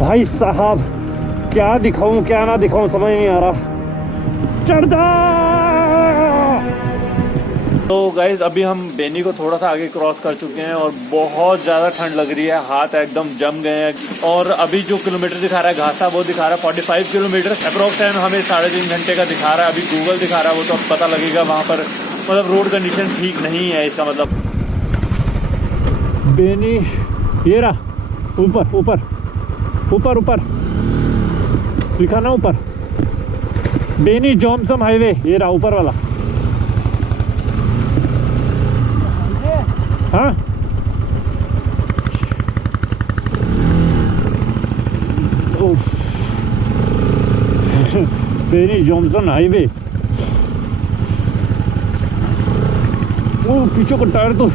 भाई साहब क्या दिखाऊं क्या ना दिखाऊं समझ नहीं आ रहा। चढ़ जा। तो गाइज अभी हम बेनी को थोड़ा सा आगे क्रॉस कर चुके हैं और बहुत ज़्यादा ठंड लग रही है, हाथ एकदम जम गए हैं। और अभी जो किलोमीटर दिखा रहा है घासा वो दिखा रहा है 45 किलोमीटर अप्रॉक्स टाइम हमें 3.5 घंटे का दिखा रहा है। अभी गूगल दिखा रहा है, वो तो अब पता लगेगा वहाँ पर मतलब रोड कंडीशन ठीक नहीं है इसका मतलब। बेनी ये रहा ऊपर ऊपर ऊपर ऊपर दिखा ना ऊपर, बेनी जॉमसम हाईवे ये रहा ऊपर वाला। हाँ बेनी जॉमसन हाईवे। वो पीछे का टायर तो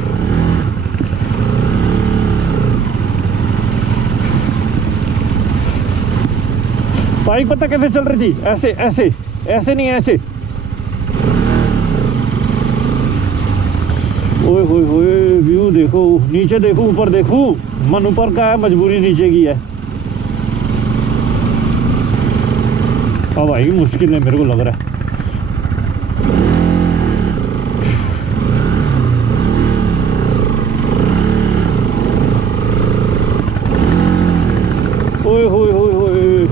बाइक पता कैसे चल रही थी, ऐसे ऐसे ऐसे नहीं ऐसे। ओए होए होए व्यू देखो, नीचे देखो ऊपर देखो, मन ऊपर का है मजबूरी नीचे की है। अब भाई मुश्किल है मेरे को लग रहा है। ओए होए होए होए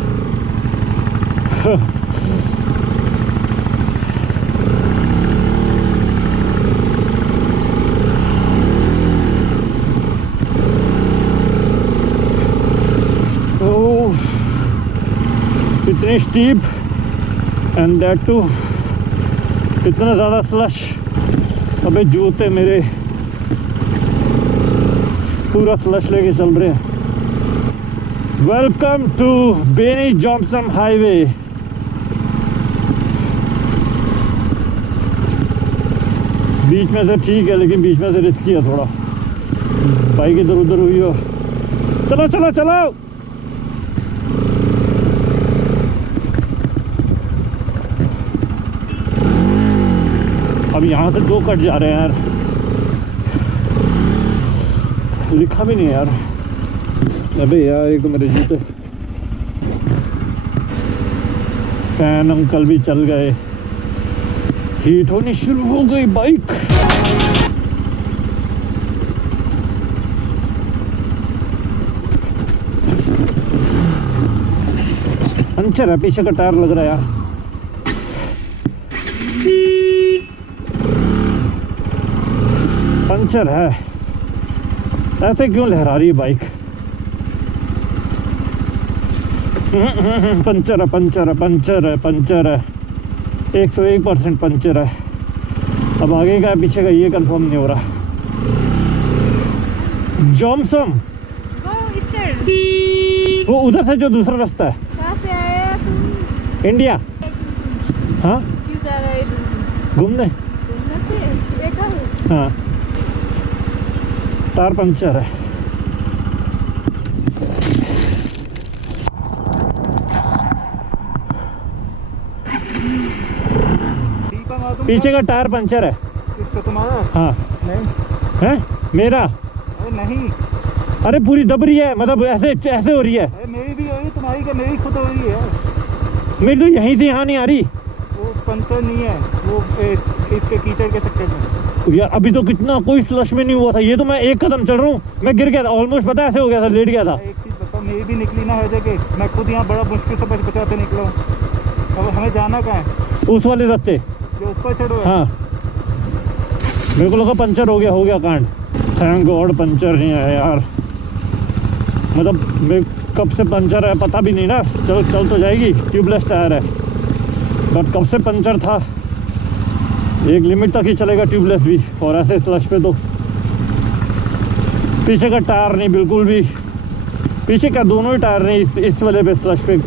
इतने स्टीप एंड दैट टू इतना ज़्यादा स्लश। अबे जूते मेरे पूरा स्लश लेके चल रहे हैं। वेलकम टू बेनी जॉमसन हाईवे। बीच में से ठीक है लेकिन बीच में से रिस्की है थोड़ा, बाइक इधर उधर हुई हो। चलो चलो चलो। अब यहाँ से 2 कट जा रहे हैं यार, लिखा भी नहीं है यार। अबे यार एक तो मेरे जूते, फैन अंकल भी चल गए, हीट होनी शुरू हो गई बाइक। पंचर है, पीछे का टायर लग रहा है यार। पंचर है, ऐसे क्यों लहरा रही है बाइक। पंचर है पंचर है पंचर है पंचर है, 101% पंचर है। अब आगे का पीछे का ये कंफर्म नहीं हो रहा। जॉमसम वो उधर से जो दूसरा रास्ता है। कहाँ से आया तुम? इंडिया। हाँ क्यों जा रहे हो तुम? घूमने। घूमने से देखा है? हाँ टायर पंचर है। पीछे का टायर पंचर है। किसका तुम्हारा? हाँ नहीं है मेरा। अरे नहीं, अरे पूरी दब रही है, मतलब ऐसे ऐसे हो रही है। अरे मेरी भी हो रही, तुम्हारी क्या मेरी खुद हो रही है। मेरी तो यहीं से यहाँ नहीं आ रही। वो पंचर नहीं है, वो इसके कीचड़ के चक्कर में। यार अभी तो कितना कोई स्लश में नहीं हुआ था, ये तो मैं 1 कदम चढ़ रहा हूँ मैं गिर गया था ऑलमोस्ट, पता ऐसे हो गया था, लेट गया था। एक चीज़ बताओ, मेरी भी निकली ना हर जगह, मैं खुद यहाँ बड़ा मुश्किल से बचाते निकला हूँ। अब हमें जाना कहाँ है? उस वाले रास्ते जो ऊपर चढ़ो है। हाँ मेरे को लगा पंचर हो गया कांड। थैंक गॉड पंचर नहीं है यार, मतलब मेरे कब से पंचर है पता भी नहीं ना। चल तो जाएगी, ट्यूबलेस टायर है, बट कब से पंचर था। एक लिमिट तक ही चलेगा ट्यूबलेस भी, और ऐसे स्लश पे तो पीछे का टायर नहीं बिल्कुल भी, पीछे का दोनों ही टायर नहीं इस वाले पे स्लश पे।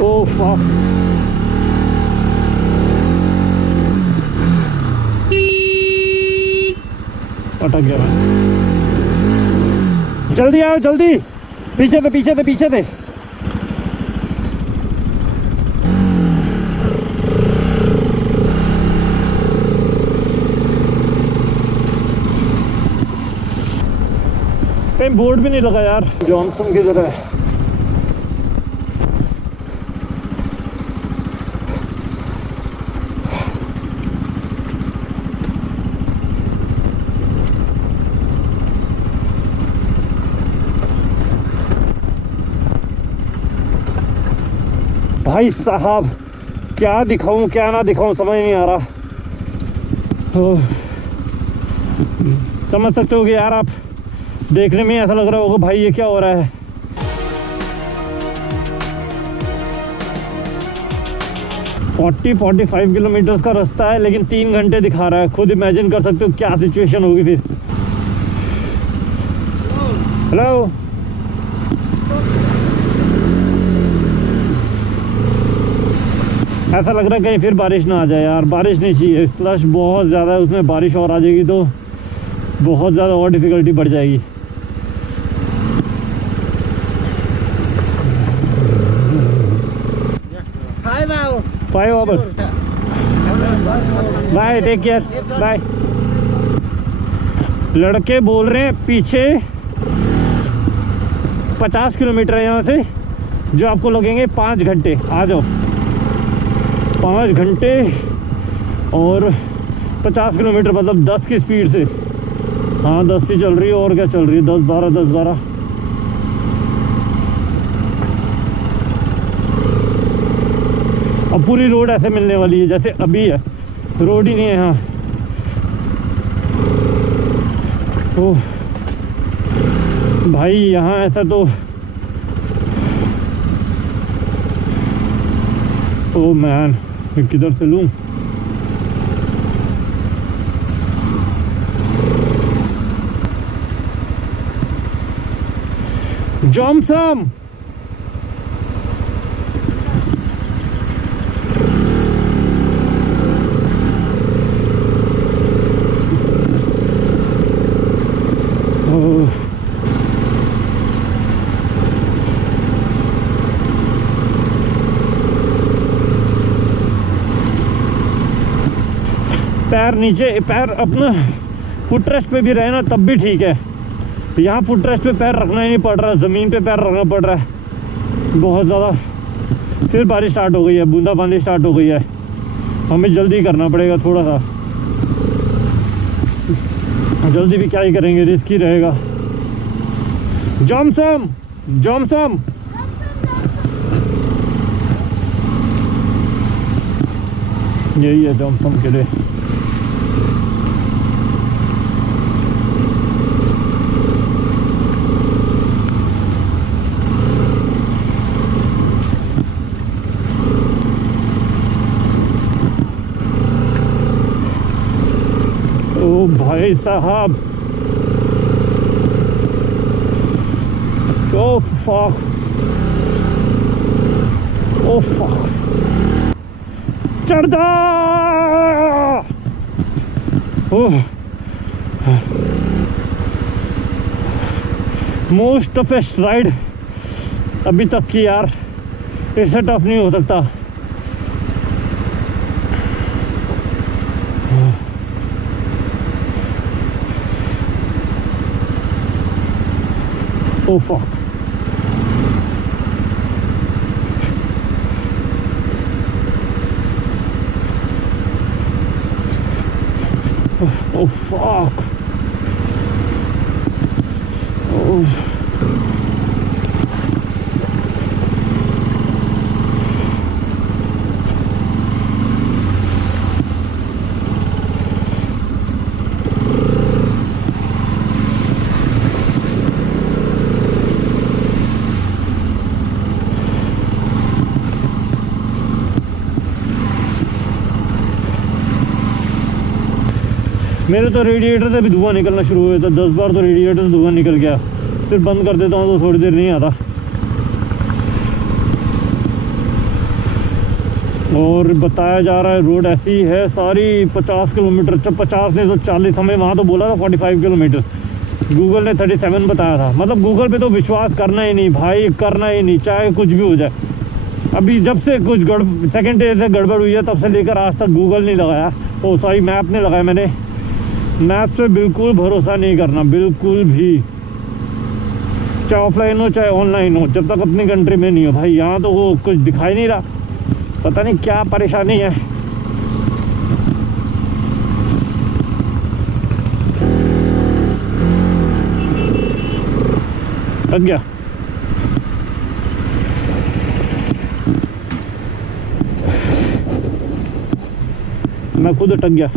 ओ फक, अटक गया मैं। जल्दी आओ जल्दी, पीछे से पीछे से पीछे से। कहीं बोर्ड भी नहीं लगा यार। जॉनसन किधर है? भाई साहब क्या दिखाऊं क्या ना दिखाऊं समझ नहीं आ रहा। समझ सकते हो कि यार आप देखने में ऐसा लग रहा होगा भाई ये क्या हो रहा है। फोर्टी 45 किलोमीटर का रास्ता है लेकिन 3 घंटे दिखा रहा है। खुद इमेजिन कर सकते हो क्या सिचुएशन होगी फिर। हेलो ऐसा लग रहा है कहीं फिर बारिश ना आ जाए यार। बारिश नहीं चाहिए, फ्लश बहुत ज़्यादा है उसमें, बारिश और आ जाएगी तो बहुत ज़्यादा और डिफ़िकल्टी बढ़ जाएगी। Bye bye bye, take care bye. लड़के बोल रहे हैं पीछे 50 किलोमीटर है यहाँ से, जो आपको लगेंगे 5 घंटे। आ जाओ 5 घंटे और 50 किलोमीटर मतलब 10 की स्पीड से। हाँ 10 ही चल रही है और क्या चल रही है, 10-12 10-12। अब पूरी रोड ऐसे मिलने वाली है जैसे अभी है, रोड ही नहीं है यहाँ। ओह भाई यहाँ ऐसा तो ओह मैन, किधर से लूँ? जॉनसन पैर नीचे, पैर अपना फुट रेस्ट पे भी रहे ना तब भी ठीक है। यहाँ फुट रेस्ट पे पैर रखना ही नहीं पड़ रहा, ज़मीन पे पैर रखना पड़ रहा है बहुत ज़्यादा। फिर बारिश स्टार्ट हो गई है, बूंदाबांदी स्टार्ट हो गई है। हमें जल्दी करना पड़ेगा थोड़ा सा, जल्दी भी क्या ही करेंगे, रिस्क ही रहेगा। जॉनसन जॉनसन यही है जॉनसन के लिए। ओ भाई साहब, ओ फक, ओ फक, चढ़दा। ओह मोस्ट टफेस्ट राइड अभी तक की यार, इससे टफ नहीं हो सकता। Oh fuck. Oh fuck. Oh. मेरे तो रेडिएटर से भी धुआं निकलना शुरू हुआ था, 10 बार तो रेडिएटर से धुआं निकल गया। फिर बंद कर देता हूँ तो थोड़ी देर नहीं आता। और बताया जा रहा है रोड ऐसी है सारी 50 किलोमीटर, 50 नहीं तो 40, हमें वहाँ तो बोला था 45 किलोमीटर, गूगल ने 37 बताया था। मतलब गूगल पे तो विश्वास करना ही नहीं भाई, करना ही नहीं, चाहे कुछ भी हो जाए। अभी जब से कुछ सेकेंड डे से गड़बड़ हुई है तब से लेकर आज तक गूगल नहीं लगाया, ओ सॉरी मैप नहीं लगाया मैंने। मैप से बिल्कुल भरोसा नहीं करना, बिल्कुल भी। चाहे ऑफलाइन हो चाहे ऑनलाइन हो, जब तक अपनी कंट्री में नहीं हो भाई। यहाँ तो वो कुछ दिखाई नहीं रहा, पता नहीं क्या परेशानी है। थक गया। मैं खुद अटक गया।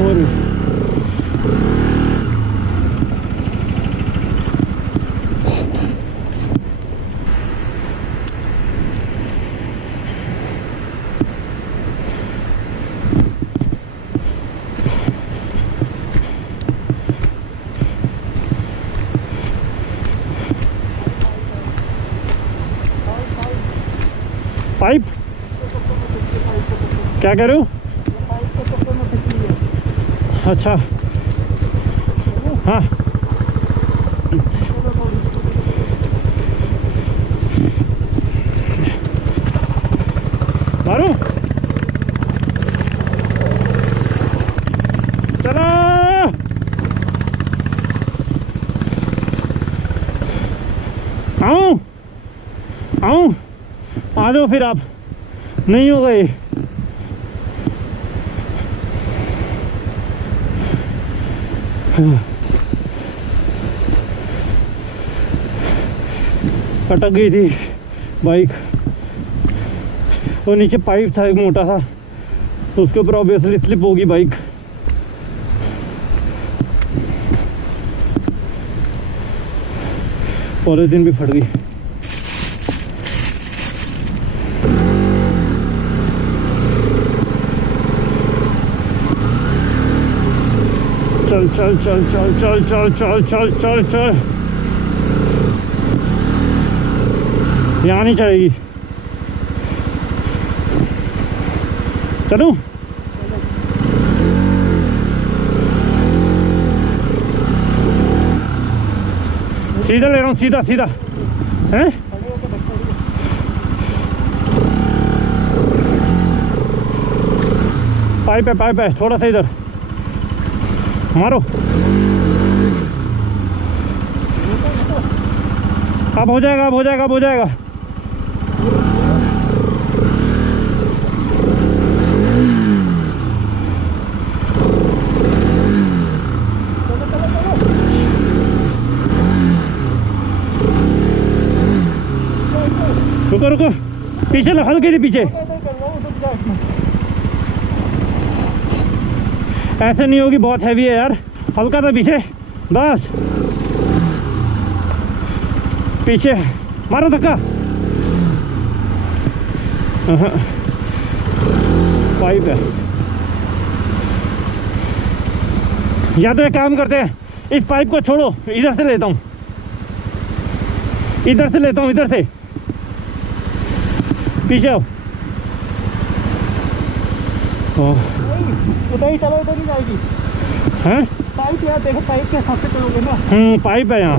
और पाइप क्या कह रहे हो? अच्छा हाँ मारो चलो। आऊं आऊं आ जाओ फिर, आप नहीं हो गए। अटक गई थी बाइक, और नीचे पाइप था एक मोटा सा, तो उसके ऊपर ऑब्वियसली स्लिप होगी बाइक। पॉलीथीन भी फट गई। चल चल चल चल चल चल चल चल चल चल, यहाँ नहीं चढ़ेगी। चलूं? सीधा ले रहा हूँ, सीधा सीधा है। पाइप है थोड़ा सा इधर मारो। अब हो जाएगा, अब हो जाएगा, अब हो जाएगा। रुको रुको, पीछे लो, हल्के थी पीछे। ऐसे नहीं होगी, बहुत हैवी है यार। हल्का था पीछे, बस पीछे मारो धक्का। पाइप है। या तो एक काम करते हैं, इस पाइप को छोड़ो, इधर से लेता हूँ, इधर से लेता हूँ, इधर से पीछे आओ। उधर ही चलो, उधर ही जाएगी। हैं? पाइप यार देखो, पाइप के हिसाब से चलोगे ना। पाइप है यहाँ।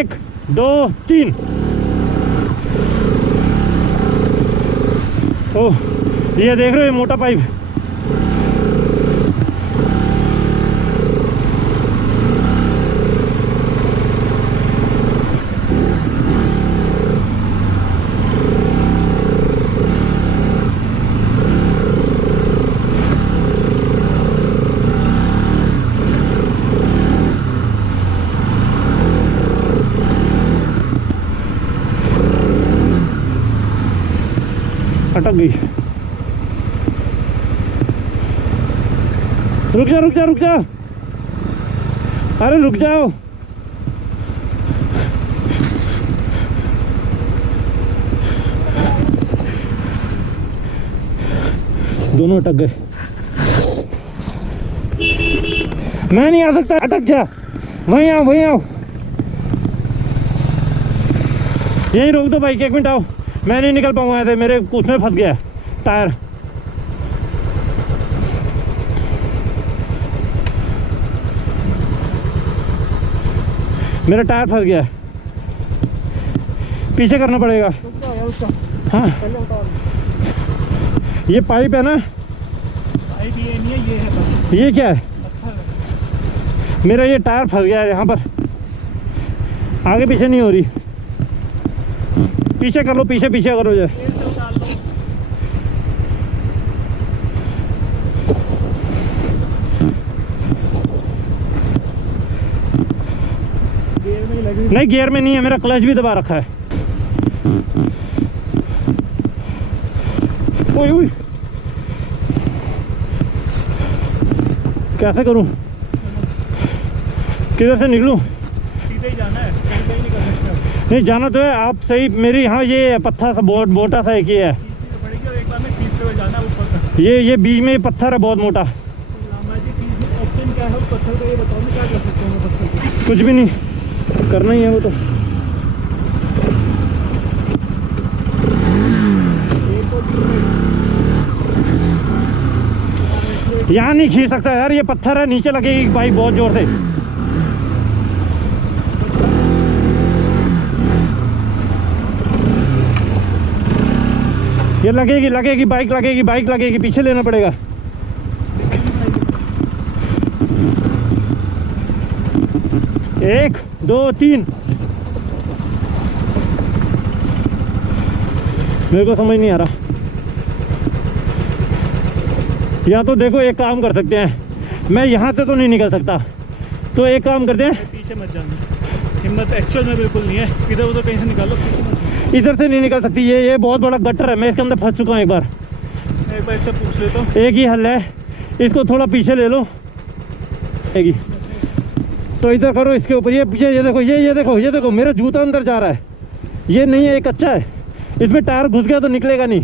एक दो तीन। ओह, ये देख रहे हो, मोटा पाइप। अटक गई। रुक जा रुक जा रुक जा, अरे रुक जाओ। दोनों अटक गए। मैं नहीं आ सकता, अटक जा। वहीं आओ, वहीं आओ, यहीं रोक दो बाइक, 1 मिनट आओ। मैं नहीं निकल पाऊंगा ऐसे, मेरे उसमें फंस गया टायर। मेरा टायर फंस गया है, पीछे करना पड़ेगा। हाँ पहले उतार। ये पाइप है ना, पाइप ये नहीं है, ये है बस। ये क्या है? पत्थर है। मेरा ये टायर फंस गया है यहाँ पर, आगे पीछे नहीं हो रही। पीछे कर लो, पीछे पीछे करो जो। तेल से उतार लो। गियर में ही लगी। नहीं गियर में नहीं है, मेरा क्लच भी दबा रखा है। ओए ओए, कैसे करूं, किधर से निकलूं? सीधे ही जाना है, कहीं कहीं नहीं कर सकते। नहीं जाना तो है आप सही, मेरी यहाँ ये पत्थर सा बहुत मोटा सा एक ये है, खींचनी तो पड़ेगी और एक बार में खींचते हुए जाना है ऊपर तक। ये बीच में ये पत्थर है बहुत मोटा। लामा जी खींचने एक्शन क्या है उस पत्थर का, ये बताओ ना क्या कर सकते हैं पत्थर को। कुछ भी नहीं करना ही है वो तो। यहाँ नहीं खींच सकता यार, ये पत्थर है, नीचे लगेगी बाइक बहुत जोर से। ये लगेगी लगेगी बाइक लगेगी, बाइक लगेगी, पीछे लेना पड़ेगा। एक दो तीन, मेरे को समझ नहीं आ रहा। या तो देखो एक काम कर सकते हैं, मैं यहाँ से तो नहीं निकल सकता, तो एक काम करते हैं, पीछे मत जाना, हिम्मत एक्चुअल में बिल्कुल नहीं है। इधर उधर कहीं से निकालो, पीछे मत जाना। इधर से नहीं निकल सकती। ये बहुत बड़ा गटर है, मैं इसके अंदर फंस चुका हूँ एक बार। मैं एक बार इससे पूछ लेता हूँ। एक ही हल है, इसको थोड़ा पीछे ले लो। एक ही तो इधर करो, इसके ऊपर ये देखो, ये देखो मेरा जूता अंदर जा रहा है। ये नहीं है, ये कच्चा है, इसमें टायर घुस गया तो निकलेगा नहीं।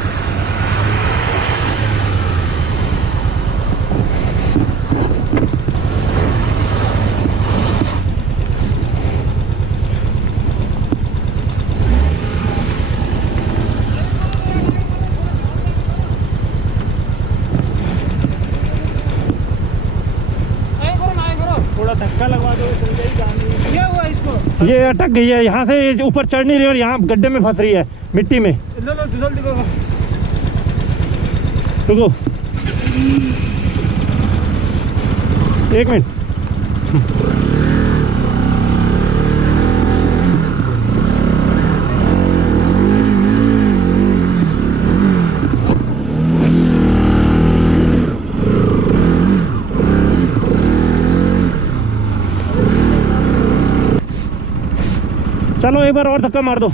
थोड़ा धक्का लगवा दो, चल जाएगी जान। क्या हुआ इसको? ये अटक गई है, यहाँ से ये ऊपर चढ़ नहीं रही और यहाँ गड्ढे में फंस रही है, मिट्टी में। लो जल्दी करो। रुको एक मिनट। चलो एक बार और धक्का मार दो।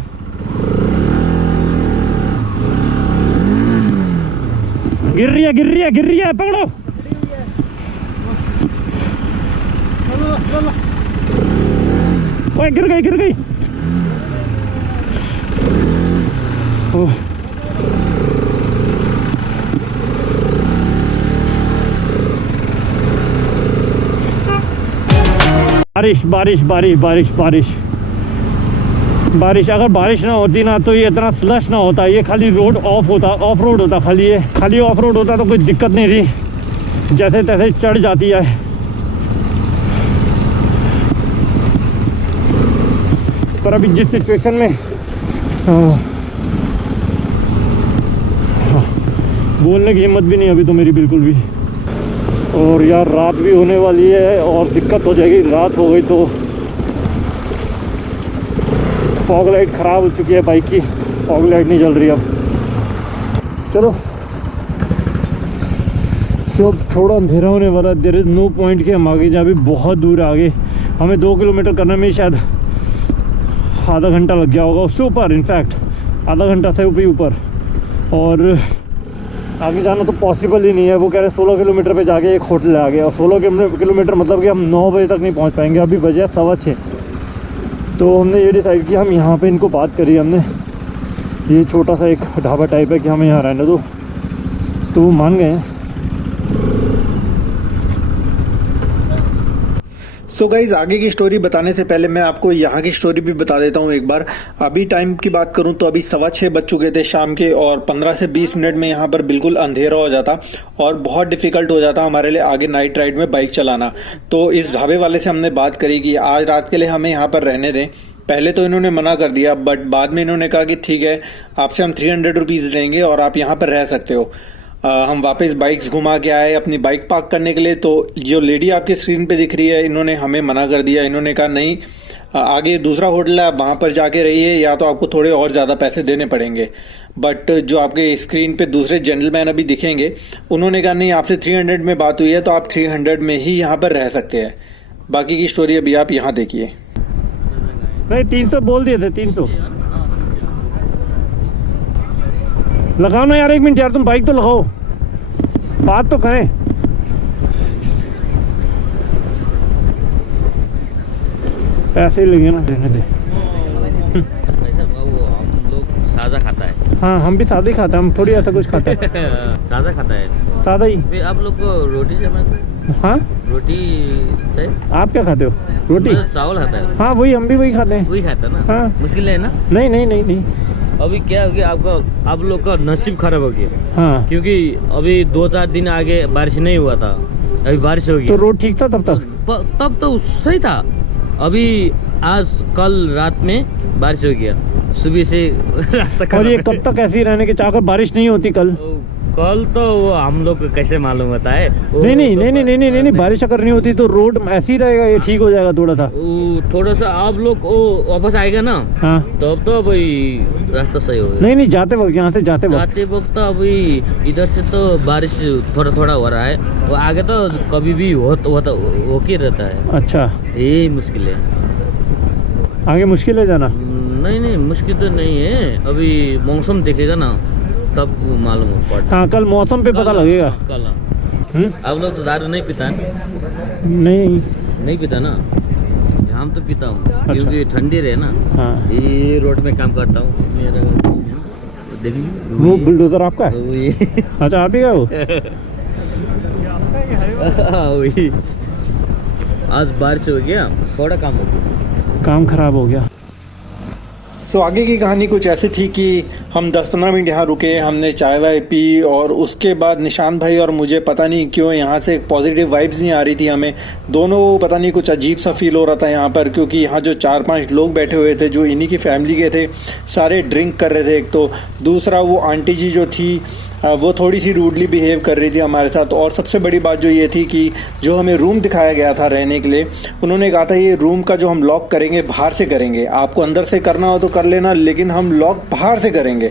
गिर रही है, पकड़ो। ओए गिर गई। ओह। बारिश अगर बारिश ना होती ना तो ये इतना स्लश ना होता, ये खाली रोड ऑफ रोड होता, खाली ऑफ रोड होता तो कोई दिक्कत नहीं थी, जैसे तैसे चढ़ जाती है। पर अभी जिस सिचुएशन में बोलने की हिम्मत भी नहीं अभी तो मेरी बिल्कुल भी। और यार रात भी होने वाली है और दिक्कत हो जाएगी, रात हो गई तो। फॉग लाइट ख़राब हो चुकी है बाइक की, फॉग लाइट नहीं जल रही अब। चलो सब थोड़ा अंधेरा होने वाला, देयर इज़ नो पॉइंट कि हम आगे जाए, अभी बहुत दूर है आगे। हमें 2 किलोमीटर करने में शायद आधा घंटा लग गया होगा, उससे ऊपर, इनफैक्ट आधा घंटा से भी ऊपर। और आगे जाना तो पॉसिबल ही नहीं है। वो कह रहे 16 किलोमीटर पे जाके एक होटल है आगे, और 16 किलोमीटर मतलब कि हम 9 बजे तक नहीं पहुंच पाएंगे। अभी बजे 6:15, तो हमने ये डिसाइड किया, हम यहाँ पे इनको बात करी हमने, ये छोटा सा एक ढाबा टाइप है कि हमें यहाँ रहने दो, तो वो मान गए हैं। सो गाइज आगे की स्टोरी बताने से पहले मैं आपको यहाँ की स्टोरी भी बता देता हूँ एक बार। अभी टाइम की बात करूँ तो अभी 6:15 बज चुके थे शाम के, और 15 से 20 मिनट में यहाँ पर बिल्कुल अंधेरा हो जाता और बहुत डिफिकल्ट हो जाता हमारे लिए आगे नाइट राइड में बाइक चलाना। तो इस ढाबे वाले से हमने बात करी कि आज रात के लिए हमें यहाँ पर रहने दें। पहले तो इन्होंने मना कर दिया, बट बाद में इन्होंने कहा कि ठीक है, आपसे हम 300 रुपीज़ लेंगे और आप यहाँ पर रह सकते हो। हम वापस बाइक्स घुमा के आए अपनी बाइक पार्क करने के लिए, तो जो लेडी आपकी स्क्रीन पे दिख रही है, इन्होंने हमें मना कर दिया। इन्होंने कहा नहीं, आगे दूसरा होटल है, आप वहाँ पर जाके रहिए, या तो आपको थोड़े और ज़्यादा पैसे देने पड़ेंगे। बट जो आपके स्क्रीन पे दूसरे जेंटलमैन अभी दिखेंगे, उन्होंने कहा नहीं, आपसे 300 में बात हुई है तो आप 300 में ही यहाँ पर रह सकते हैं। बाकी की स्टोरी अभी आप यहाँ देखिए। नहीं 300 बोल दिए थे, 300 लगाओ ना यार। 1 मिनट यार, तुम बाइक तो लगाओ, बात तो करें। पैसे लगे ना, रहने दे। वो हम लोग सादा खाता है। हाँ हम भी सादा ही खाते हैं, हम थोड़ी ऐसा कुछ खाते हैं। सादा खाता है, सादा ही। फिर आप लोग को रोटी जमा। हाँ रोटी है? आप क्या खाते हो? रोटी? मतलब चावल खाता है। हाँ वही, हम भी वही खाते हैं। वही खाता है ना। हाँ। मुश्किल है ना। नहीं नहीं नहीं नहीं। अभी क्या हो गया, आपका आप लोग का नसीब खराब हो गया। हाँ क्योंकि अभी 2-4 दिन आगे बारिश नहीं हुआ था, अभी बारिश हो गई। तो रोड ठीक था तब तक? तब तो सही था। अभी आज कल रात में बारिश हो गया, सुबह से रास्ता। और ये कब तक ऐसे ही रहने के चाहकर बारिश नहीं होती कल? कल तो वो हम लोग को कैसे मालूम होता है? नहीं नहीं नहीं नहीं नहीं नहीं नहीं, बारिश अगर नहीं होती तो रोड ऐसे ही रहेगा, ये ठीक हो जाएगा थोड़ा सा। थोड़ा सा आप लोग वापस आएगा ना, हाँ तब तो अभी रास्ता सही होगा। नहीं नहीं, जाते वक्त, यहाँ से जाते वक्त तो अभी इधर से तो बारिश थोड़ा थोड़ा हो रहा है, वो आगे तो कभी भी हो के रहता है। अच्छा, यही मुश्किल है। आगे मुश्किल है जाना? नहीं नहीं, मुश्किल तो नहीं है, अभी मौसम देखेगा ना तब मालूम हो पड़ता। हाँ कल मौसम पे पता लगेगा। कल आप लोग तो दारू नहीं पीता? नहीं पीता ना? हम तो पीता हूँ। अच्छा। क्योंकि ठंडी रहे ना। हाँ। ये रोड में काम करता हूँ, मेरा देखिए वो बुलडोजर आपका है? वही। अच्छा आप ही का वो? वही। आज बारिश हो गया, थोड़ा काम हो गया, काम खराब हो गया। सो आगे की कहानी कुछ ऐसी थी कि हम 10-15 मिनट यहाँ रुके, हमने चाय वाय पी, और उसके बाद निशान भाई और मुझे पता नहीं क्यों यहाँ से पॉजिटिव वाइब्स नहीं आ रही थी हमें दोनों। पता नहीं कुछ अजीब सा फील हो रहा था यहाँ पर, क्योंकि यहाँ जो 4-5 लोग बैठे हुए थे जो इन्हीं की फैमिली के थे, सारे ड्रिंक कर रहे थे एक तो, दूसरा वो आंटी जी जो थी वो थोड़ी सी रूडली बिहेव कर रही थी हमारे साथ। और सबसे बड़ी बात जो ये थी कि जो हमें रूम दिखाया गया था रहने के लिए, उन्होंने कहा था ये रूम का जो हम लॉक करेंगे बाहर से करेंगे, आपको अंदर से करना हो तो कर लेना, लेकिन हम लॉक बाहर से करेंगे।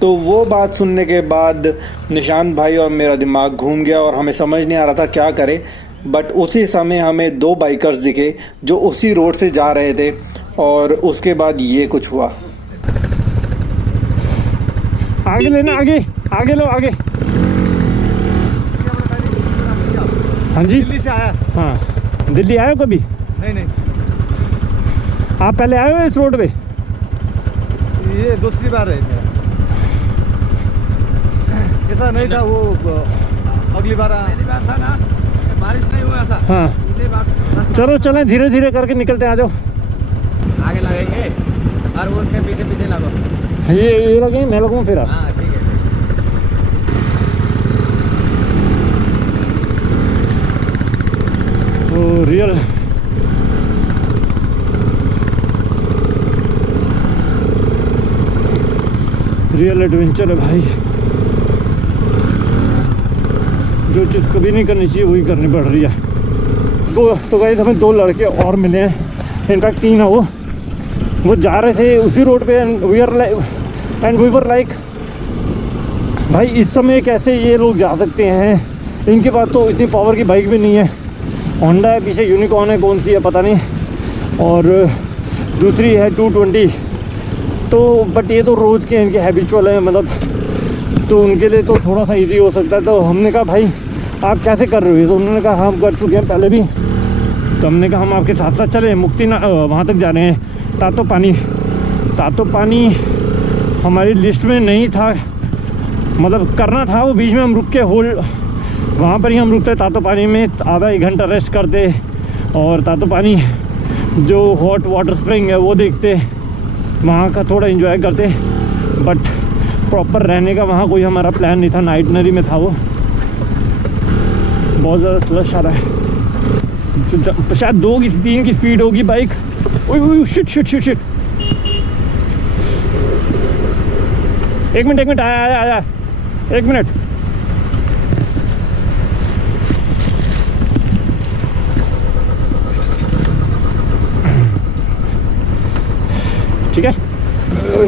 तो वो बात सुनने के बाद निशान भाई और मेरा दिमाग घूम गया और हमें समझ नहीं आ रहा था क्या करें। बट उसी समय हमें 2 बाइकर्स दिखे जो उसी रोड से जा रहे थे, और उसके बाद ये कुछ हुआ। आगे लेना, आगे लो, आगे। हाँ जी, दिल्ली से आया। हाँ दिल्ली आए हो कभी? नहीं, आप पहले आए हो इस रोड पे? ये दूसरी बार है मेरा। ऐसा नहीं था वो, अगली बार था ना, बारिश नहीं हुआ था। हाँ चलो चलें, धीरे धीरे करके निकलते हैं, आ जाओ। आगे लगेंगे और वो उसके पीछे पीछे लगो। ये लगे, मैं लगूँ फिर आप? हाँ ठीक है। तो रियल एडवेंचर है भाई। जो चीज़ कभी नहीं करनी चाहिए वही करनी पड़ रही है। तो गाइस हमें 2 लड़के और मिले हैं, इनफैक्ट 3 है। वो जा रहे थे उसी रोड पे, एंड वी वर लाइक भाई इस समय कैसे ये लोग जा सकते हैं? इनके पास तो इतनी पावर की बाइक भी नहीं है। होंडा है, पीछे यूनिकॉर्न है, कौन सी है पता नहीं, और दूसरी है 220। तो बट ये तो रोज़ के इनके हैबिचुअल है, मतलब तो उनके लिए तो थोड़ा सा इजी हो सकता है। तो हमने कहा भाई आप कैसे कर रहे हो? तो उन्होंने कहा हम कर चुके हैं पहले भी। तो हमने कहा हम आपके साथ साथ चले, मुक्ति ना वहाँ तक जा रहे हैं, तातो पानी हमारी लिस्ट में नहीं था, मतलब करना था वो। बीच में हम रुक के वहाँ पर ही हम रुकते तातो पानी में, आधा 1 घंटा रेस्ट करते, और तातो पानी जो हॉट वाटर स्प्रिंग है वो देखते, वहाँ का थोड़ा एंजॉय करते। बट प्रॉपर रहने का वहाँ कोई हमारा प्लान नहीं था, नाइटनरी में था वो। बहुत ज़्यादा स्लश आ रहा है, शायद 2 की 3 की स्पीड होगी bike. Oh shit shit shit shit, एक मिनट आया 1 मिनट। ठीक है,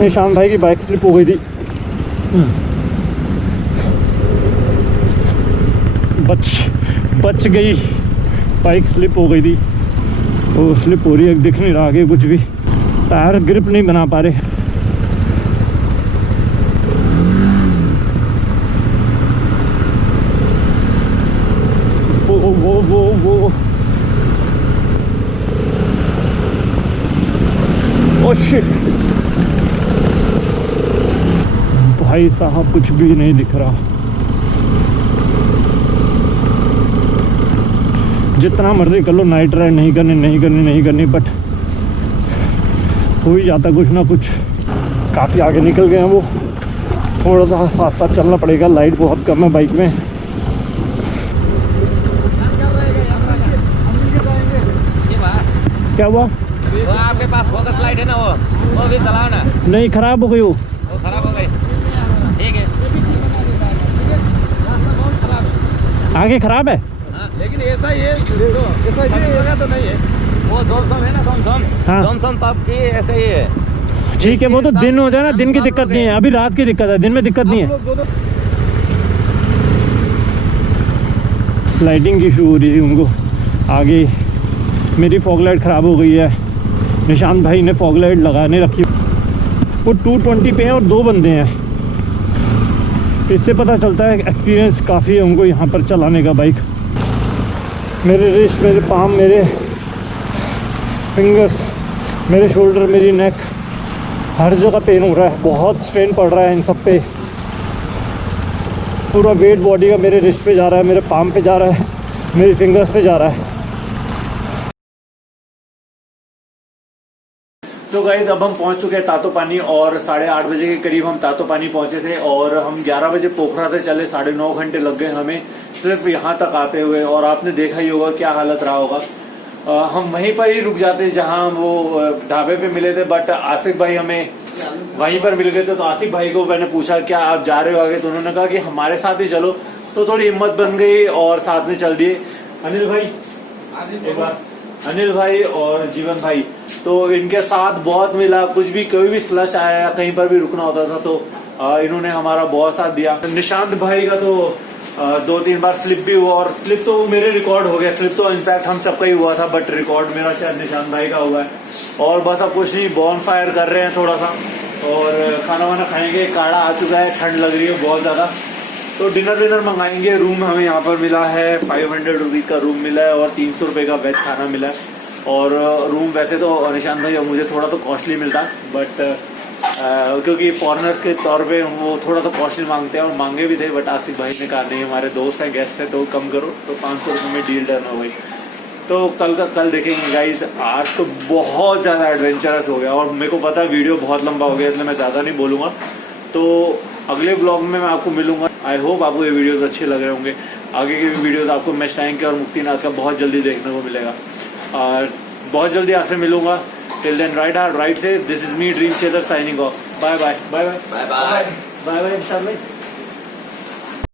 निशान भाई की बाइक स्लिप हो गई थी, बच गई, बाइक स्लिप हो गई थी। वो स्लिप हो रही है, दिख नहीं रहा आगे कुछ भी, टायर ग्रिप नहीं बना पा रहे। वो ओह शिट, भाई साहब कुछ भी नहीं दिख रहा। जितना मर्जी कर लो, नाइट राइड नहीं करनी, बट हो ही जाता कुछ ना कुछ। काफ़ी आगे निकल गए हैं वो, थोड़ा सा साथ साथ चलना पड़ेगा, लाइट बहुत कम है बाइक में। क्या हुआ? वो आपके पास फोकस लाइट है ना, वो भी चलाओ ना। नहीं, खराब हो गई वो खराब हो गई, ठीक है। आगे खराब है। हाँ, लेकिन ऐसा ही है, ऐसा जगह तो नहीं है। वो जॉनसन है ना, हाँ। जॉनसन पब की ऐसे ही है। ठीक है, वो तो दिन हो जाए ना, दिन की दिक्कत नहीं है, अभी रात की दिक्कत है, दिन में दिक्कत नहीं है। लाइटिंग की इशू हो रही थी उनको। आगे मेरी फॉग लाइट ख़राब हो गई है, निशांत भाई ने फॉग लाइट लगाने रखी, वो 220 पे है और 2 बंदे हैं। इससे पता चलता है एक्सपीरियंस काफ़ी है उनको यहाँ पर चलाने का बाइक। मेरे रिस्ट, मेरे पाम, मेरे फिंगर्स, मेरे शोल्डर, मेरी नेक, हर जगह पेन हो रहा है, बहुत स्ट्रेन पड़ रहा है इन सब पे। पूरा वेट बॉडी का मेरे रिस्ट पे जा रहा है, मेरे पाम पे जा रहा है, मेरी फिंगर्स पे जा रहा है। तो गाइस अब हम पहुंच चुके हैं तातो पानी, और 8:30 बजे के करीब हम तातो पानी पहुंचे थे, और हम 11 बजे पोखरा से चले, 9.5 घंटे लग गए हमें सिर्फ यहाँ तक आते हुए। और आपने देखा ही होगा क्या हालत रहा होगा। हम वहीं पर ही रुक जाते जहां वो ढाबे पे मिले थे, बट आसिफ भाई हमें वहीं पर मिल गए थे। तो आसिफ भाई को मैंने पूछा क्या आप जा रहे हो आगे, तो उन्होंने कहा कि हमारे साथ ही चलो। तो थोड़ी हिम्मत बन गई और साथ में चल दिए। अनिल भाई, एक बार अनिल भाई और जीवन भाई, तो इनके साथ बहुत मिला, कुछ भी कोई भी स्लश आया या कहीं पर भी रुकना होता था तो इन्होंने हमारा बहुत साथ दिया। निशांत भाई का तो 2-3 बार स्लिप भी हुआ, और स्लिप तो मेरे रिकॉर्ड हो गया, स्लिप तो इनफैक्ट हम सबका ही हुआ था, बट रिकॉर्ड मेरा शायद निशांत भाई का हुआ है। और बस अब कुछ नहीं, बॉन फायर कर रहे हैं थोड़ा सा, और खाना वाना खाएंगे। काढ़ा आ चुका है, ठंड लग रही है बहुत ज्यादा, तो डिनर मंगाएंगे। रूम हमें यहाँ पर मिला है 500 रुपीज का रूम मिला है, और 300 रुपये का वेज खाना मिला है। और रूम वैसे तो निशांत भाई और मुझे थोड़ा तो कॉस्टली मिलता, बट क्योंकि फॉरेनर्स के तौर पे वो थोड़ा सा कॉस्टली मांगते हैं, और मांगे भी थे, बट आसिफ भाई ने कहा नहीं हमारे दोस्त हैं, गेस्ट हैं, तो कम करो। तो 500 रुपये में डील डन हो गई। तो कल देखेंगे गाइस। आज तो बहुत ज़्यादा एडवेंचरस हो गया, और मेरे को पता है वीडियो बहुत लंबा हो गया, इसलिए मैं ज़्यादा नहीं बोलूँगा। तो अगले ब्लॉग में मैं आपको मिलूंगा। आई होप आपको ये वीडियोस अच्छे लग रहे होंगे। आगे के भी वीडियोस आपको मैच टाइम के और मुक्तिनाथ का बहुत जल्दी देखने को मिलेगा, और बहुत जल्दी आपसे मिलूंगा। Till then right heart right से, this is me dream chaser signing off. Bye bye bye bye bye bye bye bye.